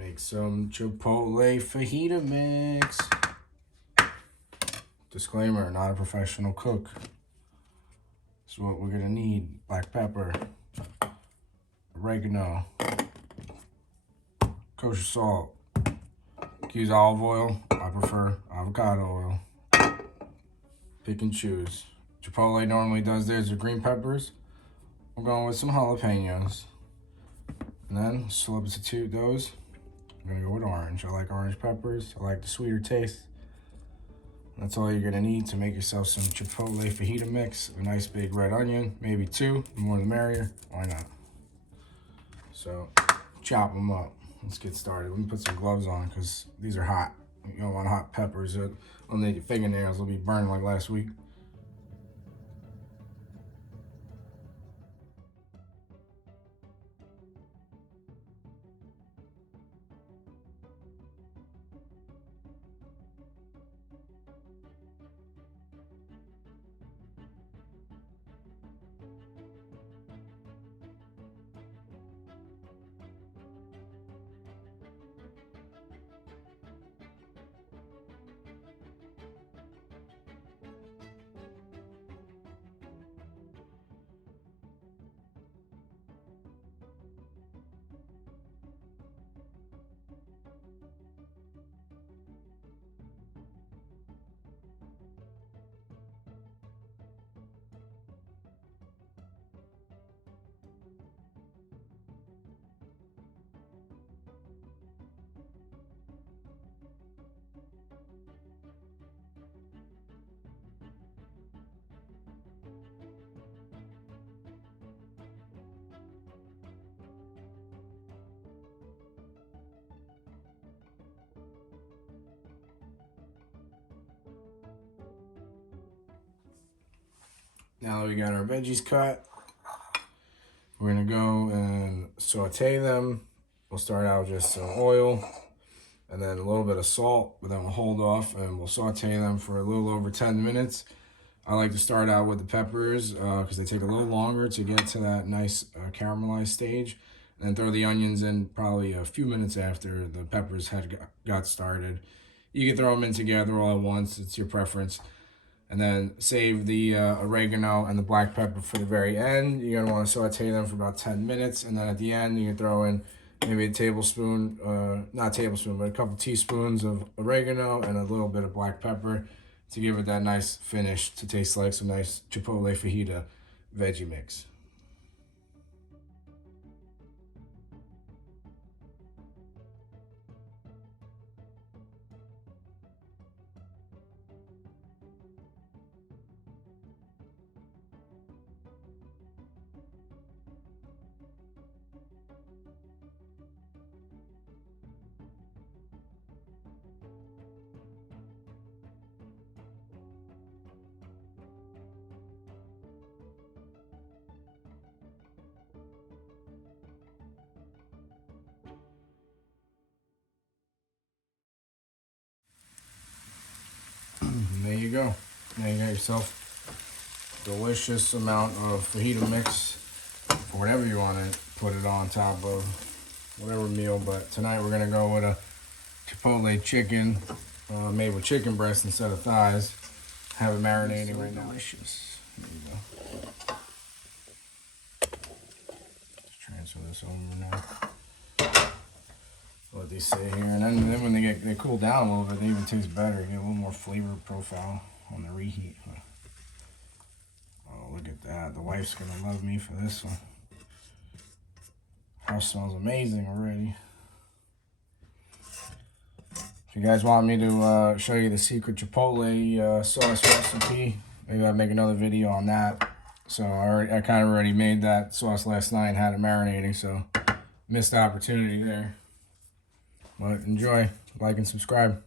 Make some Chipotle fajita mix. Disclaimer, not a professional cook. This is what we're gonna need. Black pepper, oregano, kosher salt. Use olive oil. I prefer avocado oil. Pick and choose. Chipotle normally does theirs with green peppers. We're going with some jalapenos. And then substitute those. I'm gonna go with orange. I like orange peppers. I like the sweeter taste. That's all you're gonna need to make yourself some Chipotle fajita mix. A nice big red onion, maybe 2, the more the merrier. Why not? So chop them up. Let's get started. Let me put some gloves on because these are hot. You don't want hot peppers. Underneath your fingernails will be burning like last week. Now that we got our veggies cut, we're gonna go and saute them. We'll start out with just some oil and then a little bit of salt, but then we'll hold off and we'll saute them for a little over 10 minutes. I like to start out with the peppers because they take a little longer to get to that nice caramelized stage. And then throw the onions in probably a few minutes after the peppers had got started. You can throw them in together all at once, it's your preference. And then save the oregano and the black pepper for the very end. You're gonna wanna saute them for about 10 minutes. And then at the end, you can throw in maybe a tablespoon, not tablespoon, but a couple teaspoons of oregano and a little bit of black pepper to give it that nice finish to taste like some nice Chipotle fajita veggie mix. And there you go. Now you got yourself a delicious amount of fajita mix or whatever you want to put it on top of, whatever meal. But tonight we're gonna go with a Chipotle chicken made with chicken breast instead of thighs. Have it marinating right now. Delicious. There you go. Just transfer this over now. What they say here, and then when they cool down a little bit, they even taste better. You get a little more flavor profile on the reheat. Oh, look at that! The wife's gonna love me for this one. House smells amazing already. If you guys want me to show you the secret Chipotle sauce recipe, maybe I'll make another video on that. So I kind of already made that sauce last night and had it marinating, so missed the opportunity there. But enjoy, like and subscribe.